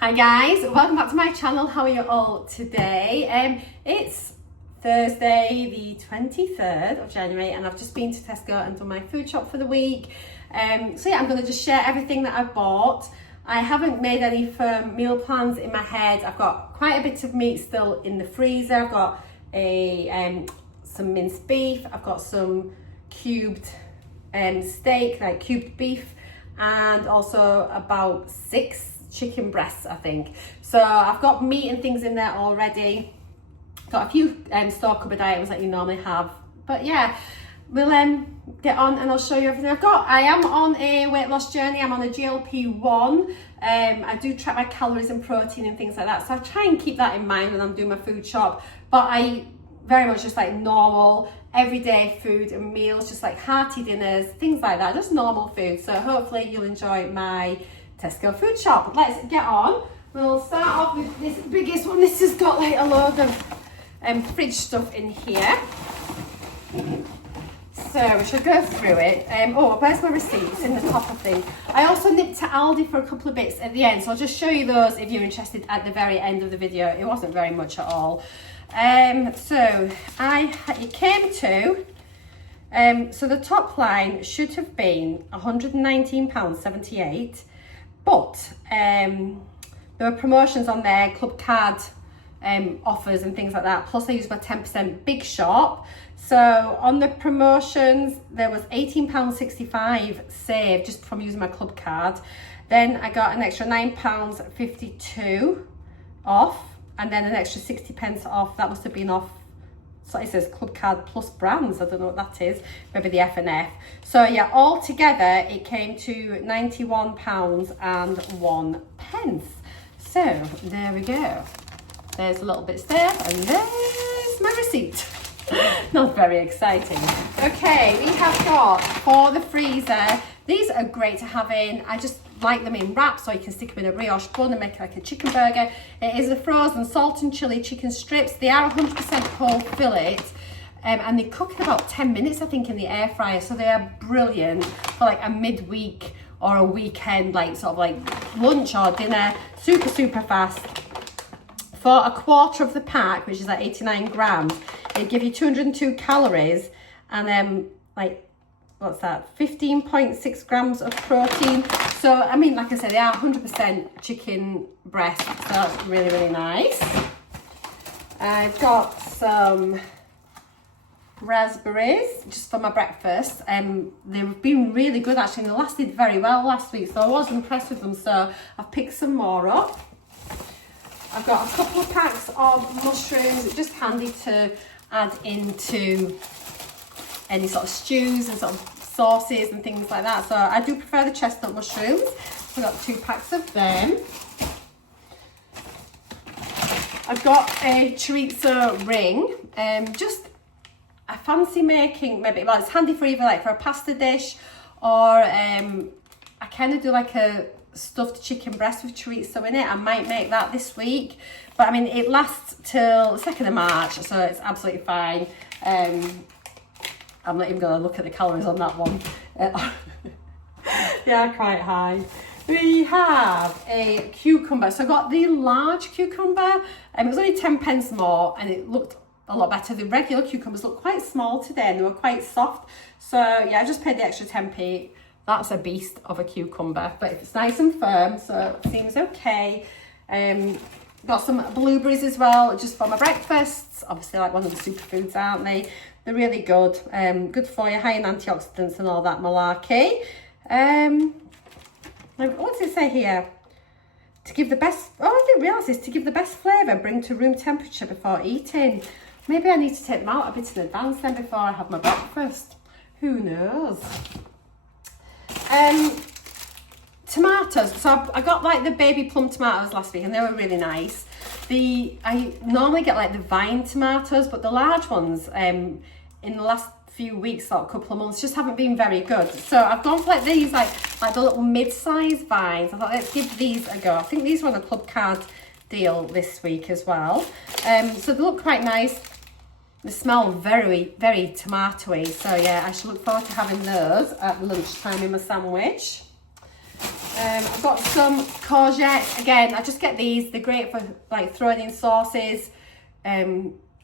Hi guys, welcome back to my channel. How are you all today? It's Thursday the 23rd of January and I've just been to Tesco and done my food shop for the week. So yeah, I'm going to just share everything that I've bought. I haven't made any firm meal plans in my head. I've got quite a bit of meat still in the freezer. I've got some minced beef. I've got some cubed steak, like cubed beef, and also about 6 chicken breasts, I think. So I've got meat and things in there already. Got a few store cupboard items that you normally have. But yeah, we'll get on and I'll show you everything I've got. I am on a weight loss journey. I'm on a GLP-1. I do track my calories and protein and things like that. So I try and keep that in mind when I'm doing my food shop. But I very much just like normal, everyday food and meals, just like hearty dinners, things like that, just normal food. So hopefully you'll enjoy my Tesco food shop. Let's get on. We'll start off with this biggest one. This has got like a load of fridge stuff in here. So we should go through it. Oh, where's my receipt? It's in the top, I think. I also nipped to Aldi for a couple of bits at the end, so I'll just show you those if you're interested at the very end of the video. It wasn't very much at all. So it came to, so the top line should have been £119.78, but there were promotions on there, club card offers and things like that, plus I used my 10% big shop. So on the promotions there was £18.65 saved just from using my club card. Then I got an extra £9.52 off, and then an extra 60p off. That must have been off, so it says club card plus brands, I don't know what that is, maybe the F&F. So yeah, all together it came to £91.01. So there we go. There's a little bit there, and there's my receipt. Not very exciting. Okay, we have got for the freezer, these are great to have in. I just like them in wraps, so you can stick them in a brioche bun and make it like a chicken burger. It is a frozen salt and chili chicken strips. They are 100% whole fillet, and they cook in about 10 minutes, I think, in the air fryer. So they are brilliant for like a midweek or a weekend, like sort of like lunch or dinner. Super, super fast. For a quarter of the pack, which is like 89 grams, they give you 202 calories and then like, what's that, 15.6 grams of protein. So I mean, like I said, they are 100% chicken breast, so that's really, really nice. I've got some raspberries just for my breakfast. They've been really good actually, and they lasted very well last week, so I was impressed with them, so I've picked some more up. I've got a couple of packs of mushrooms. It's just handy to add into any sort of stews and sort of sauces and things like that. So I do prefer the chestnut mushrooms. So I've got 2 packs of them. I've got a chorizo ring. Just I fancy making, maybe, well, it's handy for either like for a pasta dish, or I kind of do like a stuffed chicken breast with chorizo in it. I might make that this week, but I mean it lasts till the 2nd of March, so it's absolutely fine. I'm not even going to look at the calories on that one. Yeah, quite high. We have a cucumber. So I got the large cucumber, and it was only 10p more, and it looked a lot better. The regular cucumbers look quite small today, and they were quite soft. So yeah, I just paid the extra 10p. That's a beast of a cucumber, but it's nice and firm, so it seems okay. Got some blueberries as well, just for my breakfasts. Obviously, like one of the superfoods, aren't they? They're really good. Good for you, high in antioxidants and all that malarkey. What does it say here? To give the best, oh, I didn't realise this. To give the best flavour, bring to room temperature before eating. Maybe I need to take them out a bit in advance then before I have my breakfast. Who knows? Tomatoes. So I got like the baby plum tomatoes last week, and they were really nice. I normally get like the vine tomatoes, but the large ones in the last few weeks or a couple of months just haven't been very good. So I've gone for like these, like the little mid-sized vines. I thought, let's give these a go. I think these were on a club card deal this week as well. So they look quite nice. They smell very, very tomatoey. So yeah, I should look forward to having those at lunchtime in my sandwich. I've got some courgettes. Again, I just get these. They're great for like throwing in sauces,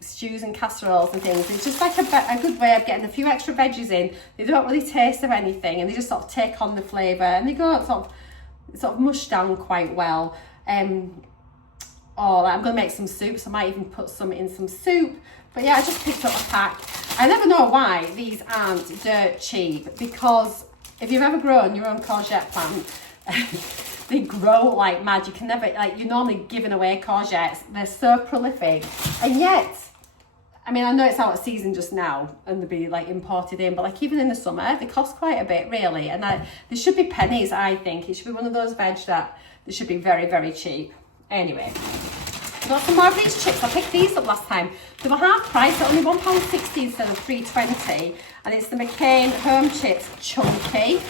stews and casseroles and things. It's just like a good way of getting a few extra veggies in. They don't really taste of anything, and they just sort of take on the flavour, and they go sort of mush down quite well. Or I'm going to make some soup, so I might even put some in some soup. But yeah, I just picked up a pack. I never know why these aren't dirt cheap, because if you've ever grown your own courgette plant, they grow like mad. You can never, like, you're normally giving away courgettes. They're so prolific. And yet, I mean, I know it's out of season just now and they'll be like imported in, but like even in the summer, they cost quite a bit really. And they should be pennies, I think. It should be one of those veg that they should be very, very cheap. Anyway, got some more of these chips. I picked these up last time. They were half price, at only £1.60 instead of £3.20. And it's the McCain Home Chips Chunky.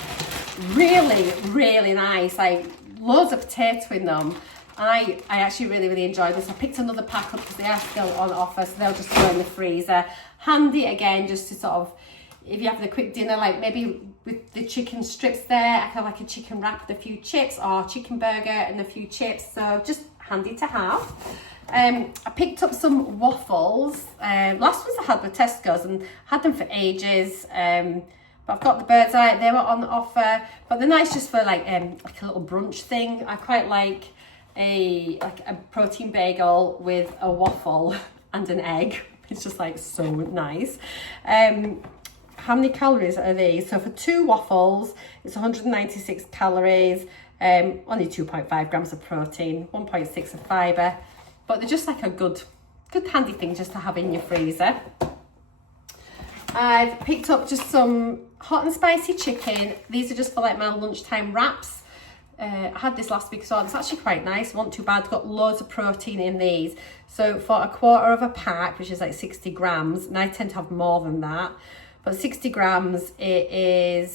Really, really nice. Like loads of potato in them. I actually really, really enjoyed this. I picked another pack up because they are still on offer, so they'll just go in the freezer. Handy again, just to sort of, if you're having a quick dinner, like maybe with the chicken strips there, I can have like a chicken wrap with a few chips, or chicken burger and a few chips. So just handy to have. I picked up some waffles. Last ones I had were Tesco's and had them for ages. But I've got the Bird's Eye. They were on offer, but they're nice just for like a little brunch thing. I quite like a protein bagel with a waffle and an egg. It's just like so nice. How many calories are these? So for 2 waffles, it's 196 calories, only 2.5 grams of protein, 1.6 of fibre, but they're just like a good handy thing just to have in your freezer. I've picked up just some hot and spicy chicken. These are just for like my lunchtime wraps. I had this last week, so it's actually quite nice. It wasn't too bad. Got loads of protein in these. So for a quarter of a pack, which is like 60 grams, and I tend to have more than that, but 60 grams, it is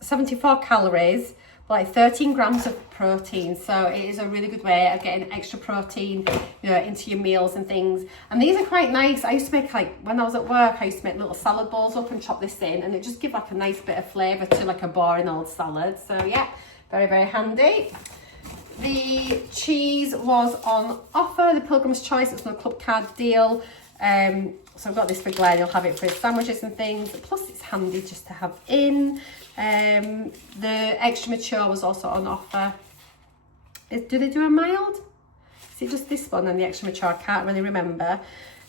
74 calories, but like 13 grams of protein. So it is a really good way of getting extra protein, you know, into your meals and things. And these are quite nice. I used to make, like, when I was at work, I used to make little salad bowls up and chop this in, and it just gives like a nice bit of flavour to like a boring old salad. So yeah, very, very handy. The cheese was on offer, the Pilgrim's Choice. It's on a club card deal. So I've got this for Glenn. He'll have it for his sandwiches and things. Plus it's handy just to have in. The extra mature was also on offer. Do they do a mild? Is it just this one and the extra mature? I can't really remember.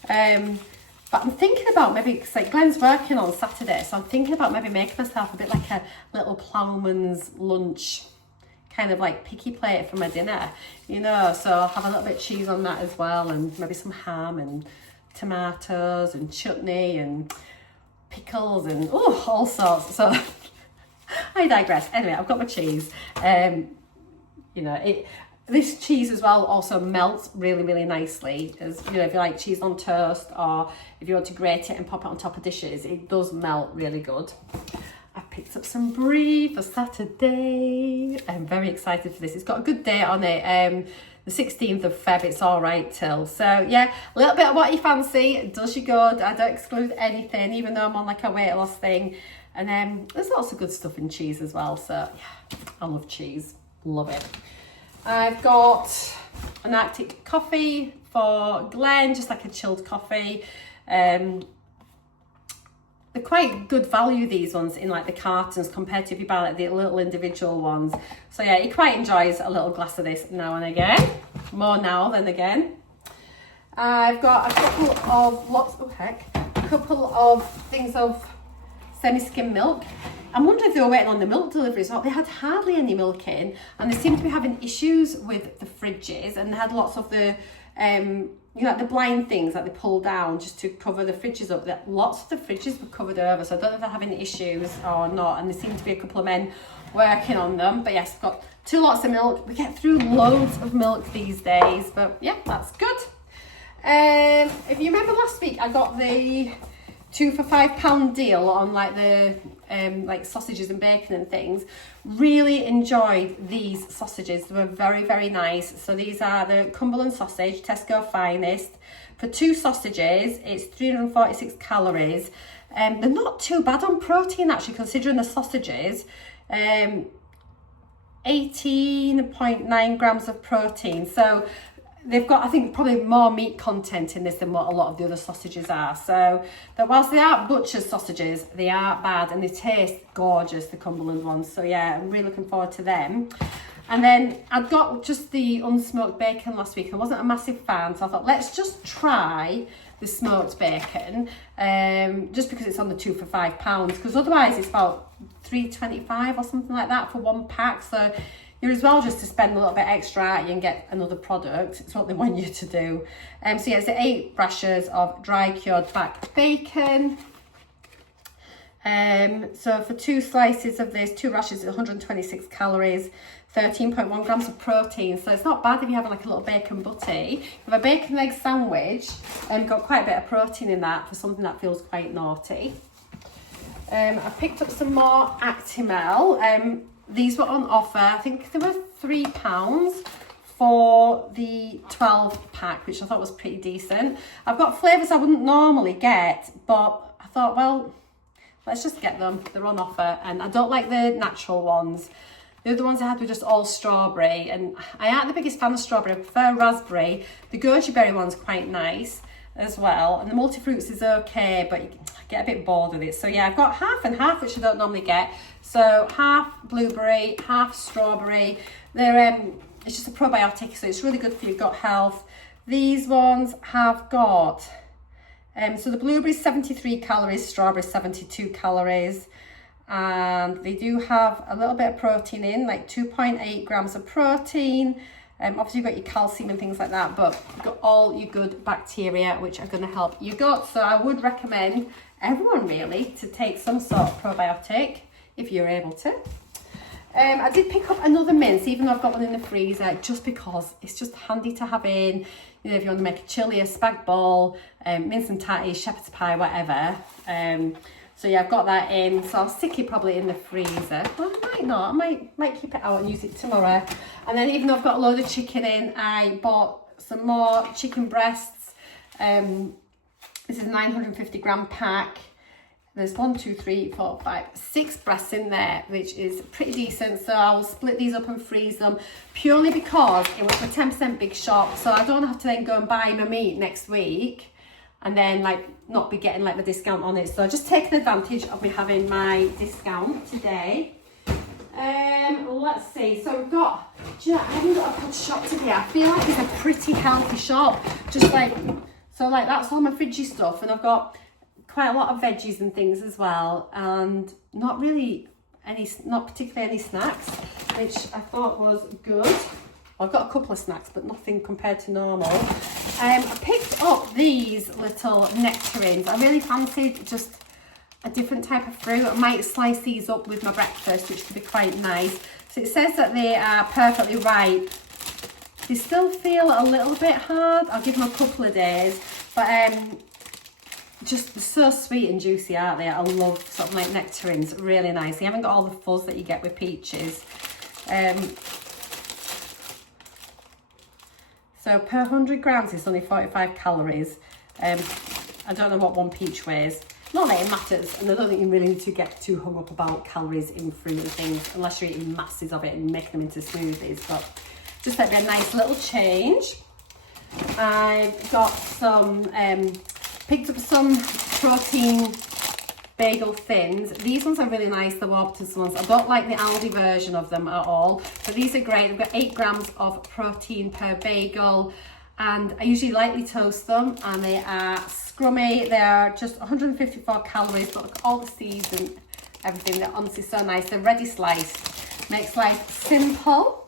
But I'm thinking about maybe, because like Glenn's working on Saturday, so I'm thinking about maybe making myself a bit like a little ploughman's lunch, kind of like picky plate for my dinner, you know. So I'll have a little bit of cheese on that as well, and maybe some ham and tomatoes and chutney and pickles and all sorts. So I digress. Anyway, I've got my cheese. You know, this cheese as well also melts really, really nicely. As you know, if you like cheese on toast, or if you want to grate it and pop it on top of dishes, it does melt really good. I picked up some brie for Saturday. I'm very excited for this. It's got a good date on it. The 16th of Feb, it's all right till. So yeah, a little bit of what you fancy. It does you good. I don't exclude anything, even though I'm on like a weight loss thing. And there's lots of good stuff in cheese as well. So yeah, I love cheese. Love it. I've got an Arctic coffee for Glenn, just like a chilled coffee. They're quite good value, these ones, in like the cartons compared to if you buy like the little individual ones. So yeah, he quite enjoys a little glass of this now and again. More now than again. I've got a couple of things of semi-skim milk. I'm wondering if they were waiting on the milk deliveries. Well, they had hardly any milk in, and they seem to be having issues with the fridges, and they had lots of the you know, like the blind things that they pull down just to cover the fridges up. That lots of the fridges were covered over, so I don't know if they're having issues or not. And there seem to be a couple of men working on them. But yes, I've got 2 lots of milk. We get through loads of milk these days, but yeah, that's good. If you remember last week, I got the 2 for £5 deal on like the like sausages and bacon and things. Really enjoyed these sausages. They were very, very nice. So these are the Cumberland sausage, Tesco Finest. For 2 sausages, it's 346 calories. They're not too bad on protein actually, considering the sausages. 18.9 grams of protein. So they've got, I think, probably more meat content in this than what a lot of the other sausages are. So that whilst they aren't butcher's sausages, they aren't bad and they taste gorgeous, the Cumberland ones. So yeah, I'm really looking forward to them. And then I'd got just the unsmoked bacon last week. I wasn't a massive fan, so I thought, let's just try the smoked bacon, just because it's on the 2 for £5, because otherwise it's about £3.25 or something like that for one pack. So you're as well just to spend a little bit extra at you and get another product. It's what they want you to do. So yeah, it's 8 rashers of dry cured back bacon. So for 2 slices of this, 2 rashers, 126 calories, 13.1 grams of protein. So it's not bad if you have like a little bacon butty. With a bacon egg sandwich, got quite a bit of protein in that for something that feels quite naughty. I picked up some more Actimel. These were on offer. I think they were £3 for the 12 pack, which I thought was pretty decent. I've got flavours I wouldn't normally get, but I thought, well, let's just get them. They're on offer, and I don't like the natural ones. The other ones I had were just all strawberry, and I aren't the biggest fan of strawberry. I prefer raspberry. The goji berry one's quite nice as well, and the multi-fruits is okay, but you get a bit bored with it. So yeah, I've got half and half, which I don't normally get. So half blueberry, half strawberry. They're it's just a probiotic, so it's really good for your gut health. These ones have got so the blueberry 73 calories, strawberry 72 calories, and they do have a little bit of protein in, like 2.8 grams of protein. Obviously you've got your calcium and things like that, but you've got all your good bacteria which are going to help your gut. So I would recommend everyone really to take some sort of probiotic if you're able to. I did pick up another mince, even though I've got one in the freezer, just because it's just handy to have in, you know, if you want to make a chilli, a spag bol, mince and tatty, shepherd's pie, whatever. So yeah, I've got that in, so I'll stick it probably in the freezer. Well, I might not, I might keep it out and use it tomorrow. And then even though I've got a load of chicken in, I bought some more chicken breasts. This is a 950 gram pack. There's 6 breasts in there, which is pretty decent. So I'll split these up and freeze them, purely because it was for 10% Big Shop. So I don't have to then go and buy my meat next week and then like not be getting like the discount on it. So just taking advantage of me having my discount today. Let's see, so we've got, do you know, I haven't got a good shop today. I feel like it's a pretty healthy shop, just like, so like that's all my fridgy stuff, and I've got quite a lot of veggies and things as well, and not particularly any snacks, which I thought was good. Well, I've got a couple of snacks, but nothing compared to normal. I picked up these little nectarines. I really fancied just a different type of fruit. I might slice these up with my breakfast, which could be quite nice. So it says that they are perfectly ripe. They still feel a little bit hard. I'll give them a couple of days, but just so sweet and juicy, aren't they? I love sort of like nectarines, really nice. You haven't got all the fuzz that you get with peaches. So per 100 grams it's only 45 calories. I don't know what one peach weighs. Not that it matters, and I don't think you really need to get too hung up about calories in fruit and things, unless you're eating masses of it and making them into smoothies. But just like a nice little change. I've got some, picked up some protein bagel thins. These ones are really nice, the Warburton's ones. I don't like the Aldi version of them at all, but these are great. They've got 8 grams of protein per bagel, and I usually lightly toast them, and they are scrummy. They're just 154 calories, but look at all the seeds and everything. They're honestly so nice. They're ready sliced. Makes life simple.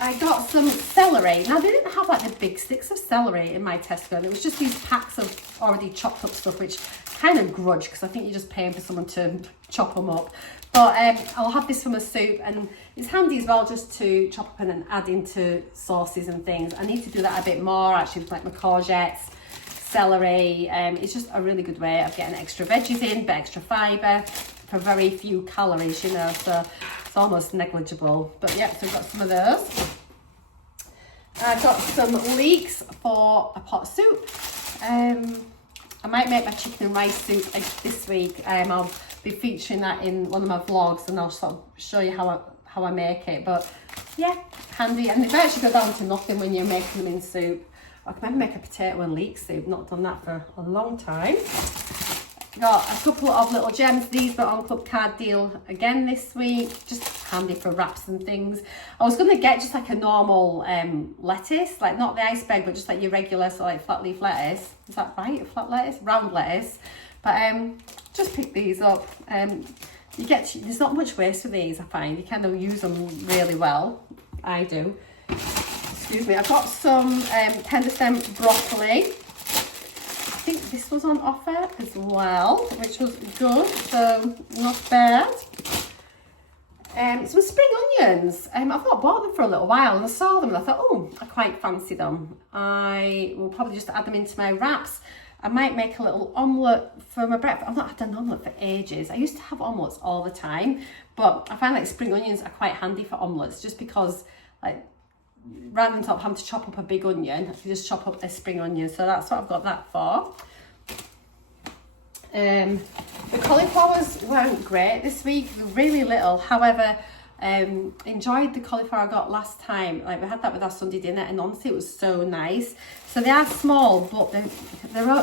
I got some celery. Now, they didn't have like the big sticks of celery in my Tesco. It was just these packs of already chopped up stuff, which I kind of grudge because I think you're just paying for someone to chop them up. But I'll have this for my soup, and it's handy as well just to chop up and then add into sauces and things. I need to do that a bit more actually with like my courgettes, celery. It's just a really good way of getting extra veggies in, but extra fibre for very few calories, you know, so it's almost negligible. But yeah, so I've got some of those. I've got some leeks for a pot soup. I might make my chicken and rice soup this week. I'll be featuring that in one of my vlogs, and I'll sort of show you how how I make it, but yeah, handy. And they virtually go down to nothing when you're making them in soup. I can remember make a potato and leek soup, not done that for a long time. Got a couple of little gems. These were on club card deal again this week, just handy for wraps and things. I was going to get just like a normal lettuce, like not the iceberg, but just like your regular, so like flat leaf lettuce. Is that right? Flat lettuce? Round lettuce. But just pick these up. There's not much waste with these, I find. You kind of use them really well. I do. Excuse me. I've got some tender stem broccoli. I think this was on offer as well, which was good, so not bad. Some spring onions. I've not bought them for a little while, and I saw them and I thought, oh, I quite fancy them. I will probably just add them into my wraps. I might make a little omelette for my breakfast. I've not had an omelette for ages. I used to have omelettes all the time, but I find like spring onions are quite handy for omelettes, just because like rather than having to chop up a big onion, I can just chop up a spring onion. So that's what I've got that for. The cauliflowers weren't great this week, really little. However, enjoyed the cauliflower I got last time. Like we had that with our Sunday dinner, and honestly it was so nice. So they are small, but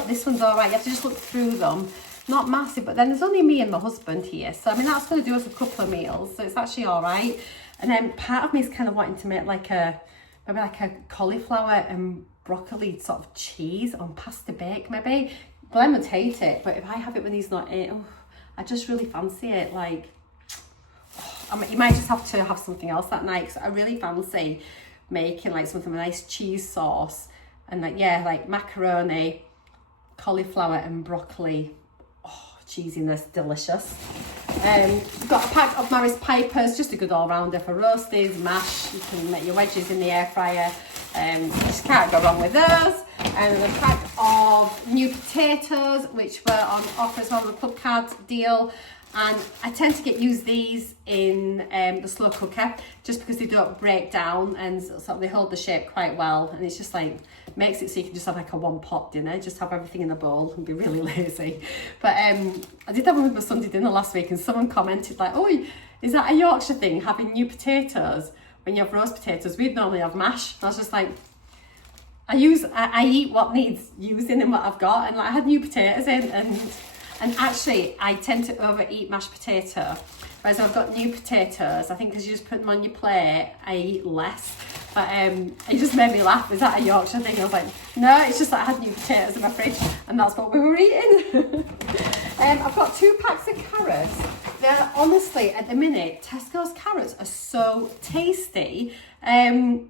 this one's all right. You have to just look through them. Not massive, but then there's only me and my husband here, so I mean that's going to do us a couple of meals, so it's actually all right. And then part of me is kind of wanting to make maybe like a cauliflower and broccoli sort of cheese on pasta bake maybe. Glenn would hate it, but if I have it when he's not in, I just really fancy it. Like, you might just have to have something else that night, because I really fancy making like something with a nice cheese sauce and like macaroni, cauliflower and broccoli. Oh, cheesiness, delicious. We've got a pack of Maris Pipers, just a good all-rounder for roasties, mash. You can make your wedges in the air fryer. Just can't go wrong with those. And a pack of new potatoes, which were on offer as well on the club card deal. And I tend to use these in the slow cooker, just because they don't break down and sort of they hold the shape quite well. And it's just like, makes it so you can just have like a one pot dinner, just have everything in a bowl and be really lazy. But I did that one with my Sunday dinner last week, and someone commented like, oh, is that a Yorkshire thing, having new potatoes when you have roast potatoes? We'd normally have mash. And I was just like, I eat what needs using and what I've got, and like I had new potatoes in, and actually I tend to overeat mashed potato, whereas I've got new potatoes. I think because you just put them on your plate, I eat less. But it just made me laugh. Is that a Yorkshire thing? I was like, no, it's just that I had new potatoes in my fridge and that's what we were eating. I've got 2 packs of carrots. They're honestly, at the minute, Tesco's carrots are so tasty. They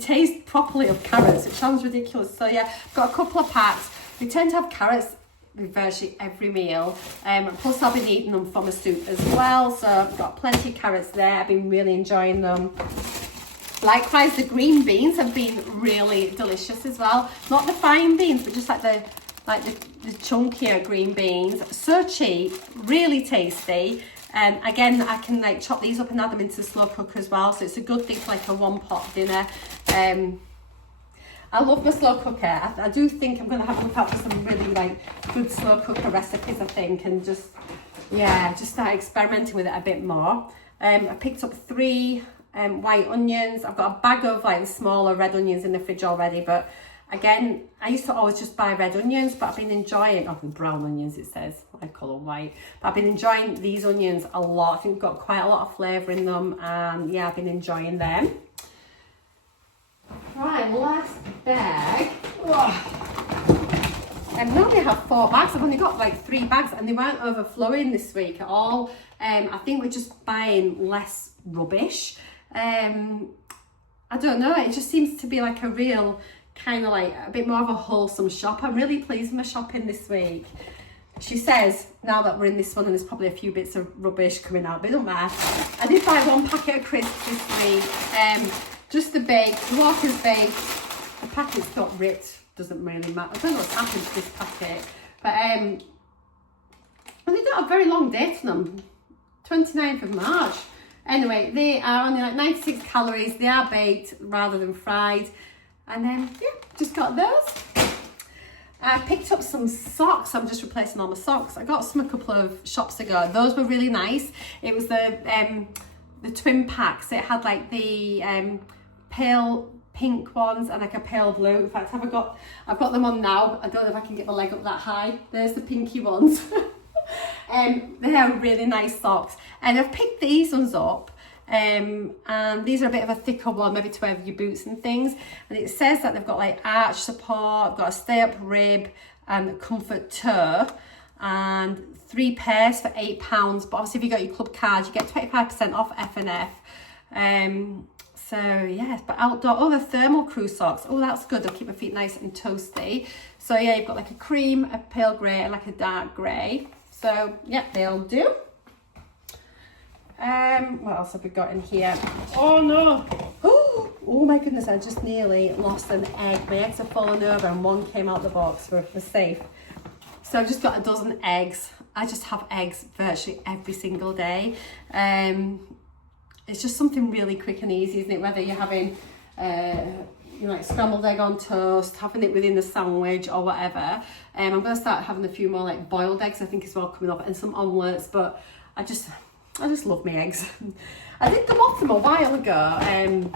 taste properly of carrots, which sounds ridiculous. So yeah, I've got a couple of packs. We tend to have carrots with virtually every meal. Plus I've been eating them from a soup as well. So I've got plenty of carrots there. I've been really enjoying them. Likewise, the green beans have been really delicious as well. Not the fine beans, but just like the chunkier green beans. So cheap, really tasty. Again, I can like chop these up and add them into the slow cooker as well. So it's a good thing for like a one pot dinner. I love my slow cooker. I do think I'm going to have to look out for some really like good slow cooker recipes, I think, and just start experimenting with it a bit more. I picked up 3 white onions. I've got a bag of like the smaller red onions in the fridge already, but again, I used to always just buy red onions, but I've been enjoying, brown onions it says, I call them white, but I've been enjoying these onions a lot. I think they've got quite a lot of flavour in them, and yeah, I've been enjoying them. Right, last bag. I normally have 4 bags. I've only got like 3 bags, and they weren't overflowing this week at all. I think we're just buying less rubbish. I don't know, it just seems to be like a real kind of like a bit more of a wholesome shop. I'm really pleased with my shopping this week. She says now that we're in this one and there's probably a few bits of rubbish coming out, but it don't matter. I did buy 1 packet of crisps this week. Just the baked, Walker's baked. The packet's got ripped, doesn't really matter. I don't know what's happened to this packet, but and they don't have a very long date on them. 29th of March. Anyway, they are only like 96 calories. They are baked rather than fried. And then, yeah, just got those. I picked up some socks. I'm just replacing all my socks. I got some a couple of shops ago. Those were really nice. It was the the twin packs. It had like the pale pink ones and like a pale blue. In fact, I've got them on now. I don't know if I can get my leg up that high. There's the pinky ones. They are really nice socks, and I've picked these ones up. And these are a bit of a thicker one, maybe to wear with your boots and things. And it says that they've got like arch support, got a stay up rib and comfort toe, and 3 pairs for £8. But obviously if you got your club card, you get 25% off F&F. So yes, but outdoor, oh, the thermal crew socks. Oh, that's good. They'll keep my feet nice and toasty. So yeah, you've got like a cream, a pale grey, and like a dark grey. So yeah, they'll do. What else have we got in here? Oh no! Oh my goodness, I just nearly lost an egg. My eggs have fallen over and one came out the box. We're safe. So I've just got a dozen eggs. I just have eggs virtually every single day. It's just something really quick and easy, isn't it? Whether you're having like scrambled egg on toast, having it within the sandwich or whatever. I'm going to start having a few more like boiled eggs, I think, as well, coming up, and some omelettes. But I just love my eggs. I did them off them a while ago,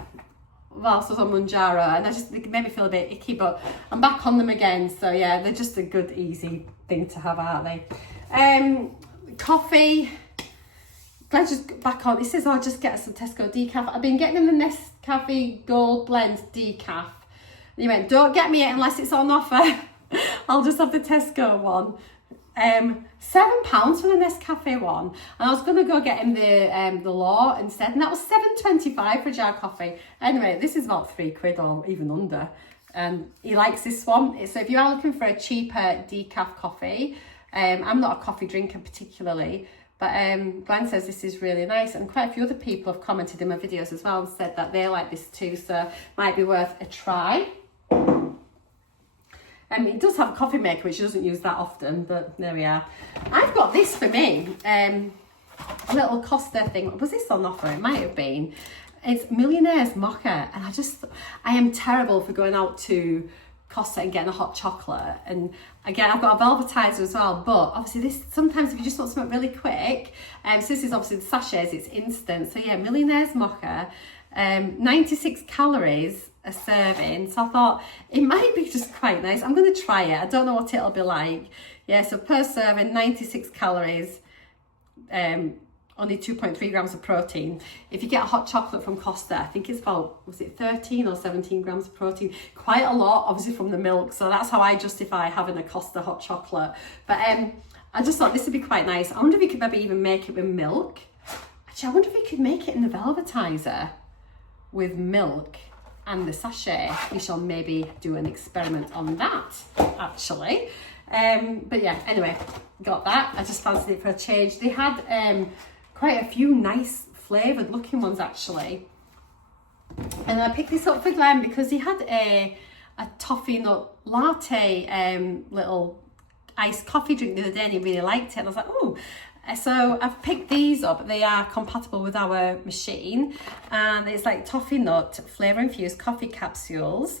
whilst I was on Mounjaro, and it made me feel a bit icky, but I'm back on them again. So yeah, they're just a good, easy thing to have, aren't they? Coffee. Glenn's just back on. He says, oh, just get us some Tesco decaf. I've been getting him the Nescafe Gold Blend decaf. And he went, don't get me it unless it's on offer. I'll just have the Tesco one. £7 for the Nescafe one, and I was going to go get him the Law instead, and that was £7.25 for a jar of coffee. Anyway, this is about £3 or even under, and he likes this one. So if you are looking for a cheaper decaf coffee, I'm not a coffee drinker particularly, but Glenn says this is really nice, and quite a few other people have commented in my videos as well and said that they like this too, so might be worth a try. It does have a coffee maker, which doesn't use that often, but there we are. I've got this for me, a little Costa thing. Was this on offer? It might have been. It's Millionaire's Mocha, and I am terrible for going out to Costa and getting a hot chocolate. And again, I've got a velvetizer as well, but obviously this, sometimes if you just want something really quick, so this is obviously the sachets, it's instant. So yeah, Millionaire's Mocha, 96 calories a serving, so I thought it might be just quite nice. I'm going to try it. I don't know what it'll be like. Yeah, so per serving, 96 calories, only 2.3 grams of protein. If you get a hot chocolate from Costa, I think it's about, was it 13 or 17 grams of protein? Quite a lot, obviously, from the milk. So that's how I justify having a Costa hot chocolate. But I just thought this would be quite nice. I wonder if you could maybe even make it with milk. Actually, I wonder if you could make it in the velvetizer with milk and the sachet. We shall maybe do an experiment on that, actually. But yeah, anyway, got that. I just fancied it for a change. They had quite a few nice flavoured looking ones, actually. And I picked this up for Glenn because he had a toffee nut latte little iced coffee drink the other day, and he really liked it. And I was like, oh. So I've picked these up. They are compatible with our machine, and it's like toffee nut flavour infused coffee capsules.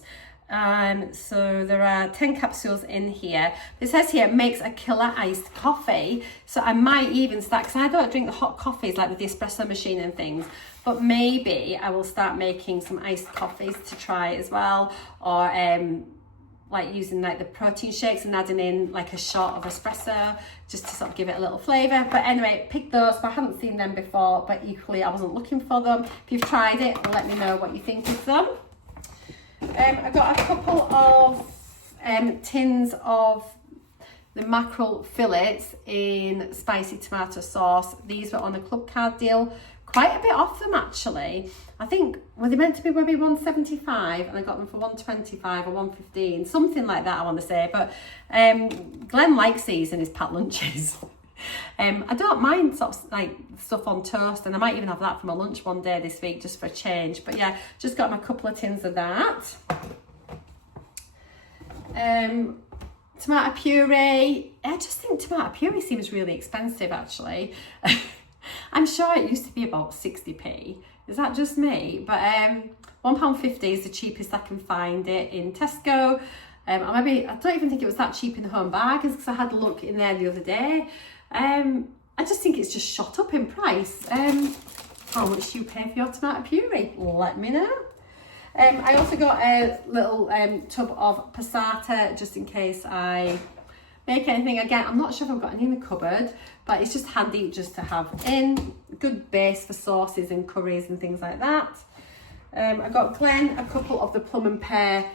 So there are 10 capsules in here. It says here it makes a killer iced coffee. So I might even start, because I don't drink the hot coffees like with the espresso machine and things, but maybe I will start making some iced coffees to try as well, or like using like the protein shakes and adding in like a shot of espresso just to sort of give it a little flavour. But anyway, pick those, but I hadn't seen them before, but equally I wasn't looking for them. If you've tried it, let me know what you think of them. I got a couple of tins of the mackerel fillets in spicy tomato sauce. These were on a club card deal, quite a bit off them actually. I think, were they meant to be maybe $175 and I got them for $125 or $115, something like that I want to say. But Glenn likes these in his packed lunches. I don't mind sort of like stuff on toast, and I might even have that for my lunch one day this week just for a change. But yeah, just got him a couple of tins of that. Tomato puree. I just think tomato puree seems really expensive actually. I'm sure it used to be about 60p. Is that just me? But £1.50 is the cheapest I can find it in Tesco. Or maybe, I don't even think it was that cheap in the home bargains, because I had a look in there the other day. I just think it's just shot up in price. how much do you pay for your tomato puree? Let me know. I also got a little tub of passata just in case I make anything. Again, I'm not sure if I've got any in the cupboard, but it's just handy just to have in. Good base for sauces and curries and things like that. I got Glenn a couple of the plum and pear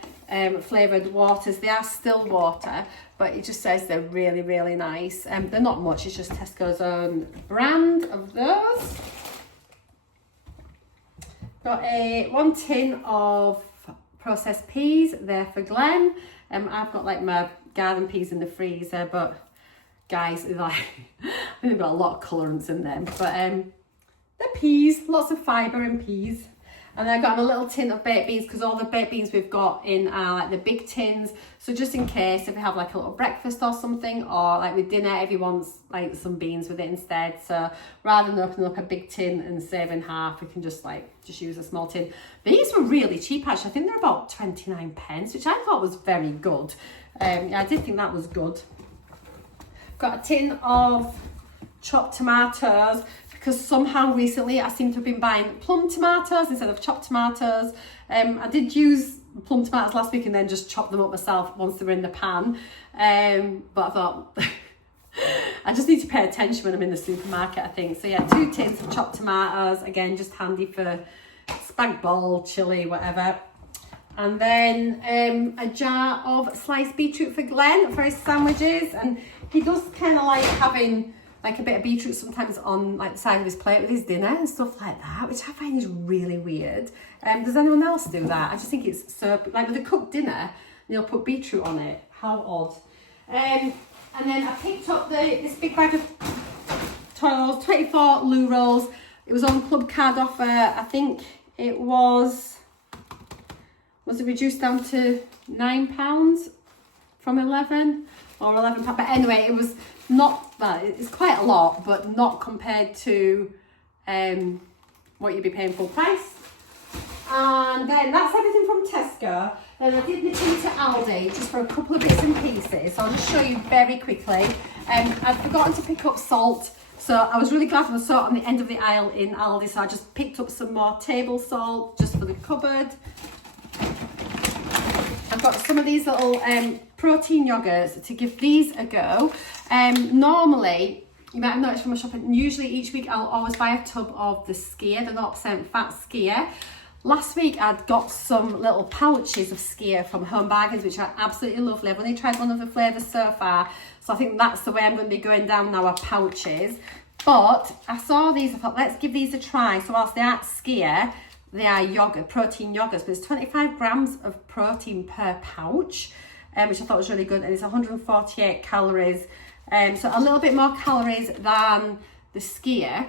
flavoured waters. They are still water, but it just says they're really, really nice. They're not much, it's just Tesco's own brand of those. Got one tin of processed peas there for Glenn. I've got like my garden peas in the freezer, but guys, like, I think they've got a lot of colourants in them. But they're peas, lots of fibre in peas. And then I got a little tin of baked beans because all the baked beans we've got in are like the big tins. So just in case if we have like a little breakfast or something, or like with dinner, everyone's like some beans with it instead. So rather than opening up a big tin and saving half, we can just use a small tin. These were really cheap actually. I think they're about 29 pence, which I thought was very good. Yeah, I did think that was good. Got a tin of chopped tomatoes, because somehow recently I seem to have been buying plum tomatoes instead of chopped tomatoes. I did use plum tomatoes last week and then just chopped them up myself once they were in the pan. But I thought, I just need to pay attention when I'm in the supermarket, I think. So yeah, 2 tins of chopped tomatoes, again, just handy for spag bol, chilli, whatever. And then a jar of sliced beetroot for Glenn for his sandwiches. And he does kind of like having like a bit of beetroot sometimes on like the side of his plate with his dinner and stuff like that, which I find is really weird. Does anyone else do that? I just think it's so, like with a cooked dinner, you'll put beetroot on it. How odd. And then I picked up this big bag of toiles, 24 loo rolls. It was on club card offer. I think it was it reduced down to £9 from 11 or £11? But anyway, it was not, well, it's quite a lot, but not compared to what you'd be paying full price. And then that's everything from Tesco. And I did nip into Aldi just for a couple of bits and pieces. So I'll just show you very quickly. I'd forgotten to pick up salt. So I was really glad when I saw it on the end of the aisle in Aldi. So I just picked up some more table salt just for the cupboard. I've got some of these little protein yogurts to give these a go. Normally, you might have noticed from my shopping, usually each week I'll always buy a tub of the skyr, the 0% fat skyr. Last week I'd got some little pouches of skyr from Home Bargains, which are absolutely lovely. I've only tried one of the flavours so far, so I think that's the way I'm going to be going down now, are pouches. But I saw these, I thought, let's give these a try. So whilst they aren't skyr, they are yogurt, protein yogurts, but it's 25 grams of protein per pouch, which I thought was really good, and it's 148 calories. So a little bit more calories than the skyr,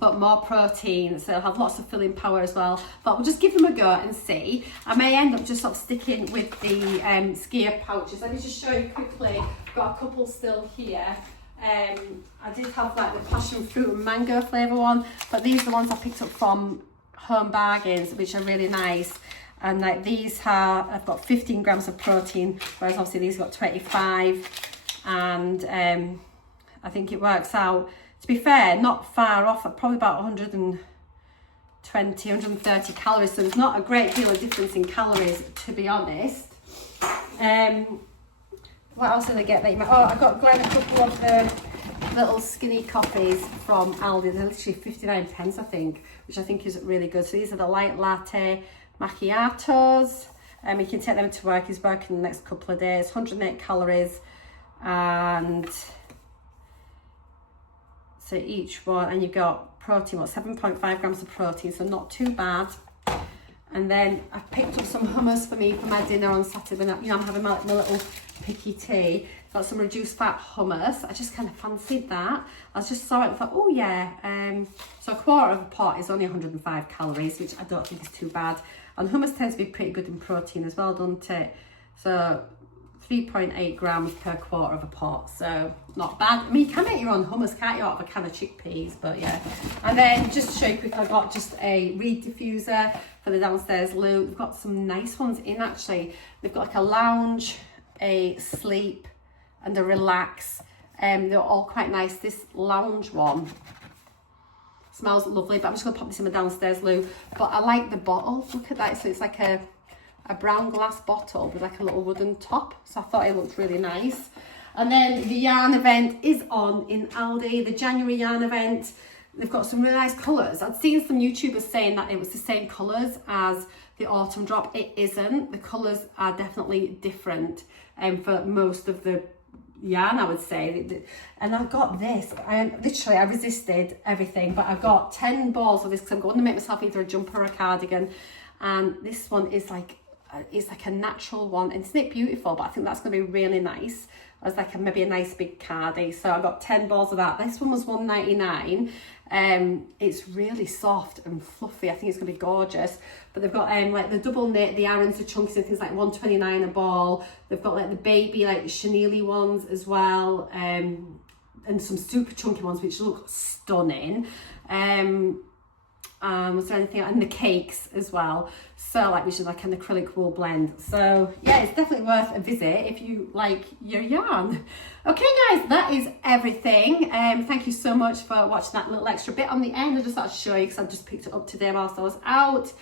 but more protein, so it'll have lots of filling power as well. But we'll just give them a go and see. I may end up just sort of sticking with the skyr pouches. Let me just show you quickly. I've got a couple still here. I did have like the passion fruit and mango flavour one, but these are the ones I picked up from Home Bargains, which are really nice. And like these I've got 15 grams of protein, whereas obviously these got 25. And I think it works out, to be fair, not far off, probably about 120, 130 calories. So there's not a great deal of difference in calories, to be honest. What else did I get? I got Glenn a couple of the little skinny coffees from Aldi. They're literally 59 pence, I think, which I think is really good. So these are the light latte macchiatos. You can take them to work. He's working the next couple of days. 108 calories. And so each one, and you've got protein, 7.5 grams of protein, so not too bad. And then I picked up some hummus for me for my dinner on Saturday when I'm having my little picky tea. Got some reduced fat hummus. I just kind of fancied that. I just saw it and thought, oh yeah. So a quarter of a pot is only 105 calories, which I don't think is too bad. And hummus tends to be pretty good in protein as well, doesn't it? So 3.8 grams per quarter of a pot, so not bad. I mean, you can make your own hummus, can't you, out of a can of chickpeas, but yeah. And then just to show you quickly, I got just a reed diffuser for the downstairs loo. We've got some nice ones in actually. They've got like a lounge, a sleep, and a relax. They're all quite nice. This lounge one Smells lovely, but I'm just gonna pop this in my downstairs loo. But I like the bottle, look at that. So it's like a brown glass bottle with like a little wooden top. So I thought it looked really nice. And then the yarn event is on in Aldi, the January yarn event. They've got some really nice colours. I'd seen some YouTubers saying that it was the same colours as the autumn drop. It isn't. The colours are definitely different for most of the yarn, I would say. And I got this. I resisted everything, but I got 10 balls of this because I'm going to make myself either a jumper or a cardigan. And this one is like, it's like a natural one. And isn't it beautiful? But I think that's going to be really nice as like maybe a nice big cardi. So I got 10 balls of that. This one was $1.99. It's really soft and fluffy. I think it's gonna be gorgeous. But they've got like the double knit, the Aaron's, the chunky, so things like $1.29 a ball. They've got like the baby, like chenille ones as well, and some super chunky ones which look stunning. Was there anything, and the cakes as well, so like, which is like an acrylic wool blend. So yeah, it's definitely worth a visit if you like your yarn. Okay guys, that is everything. Thank you so much for watching that little extra bit on the end. I just thought I'd show you because I just picked it up today whilst I was out.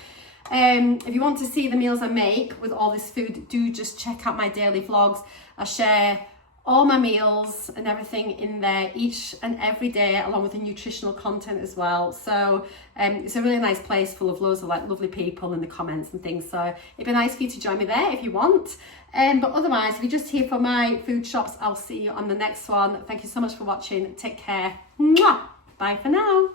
If you want to see the meals I make with all this food, do just check out my daily vlogs. I share all my meals and everything in there each and every day, along with the nutritional content as well. So it's a really nice place full of loads of like lovely people in the comments and things. So it'd be nice for you to join me there if you want. But otherwise, if you're just here for my food shops, I'll see you on the next one. Thank you so much for watching. Take care. Mwah! Bye for now.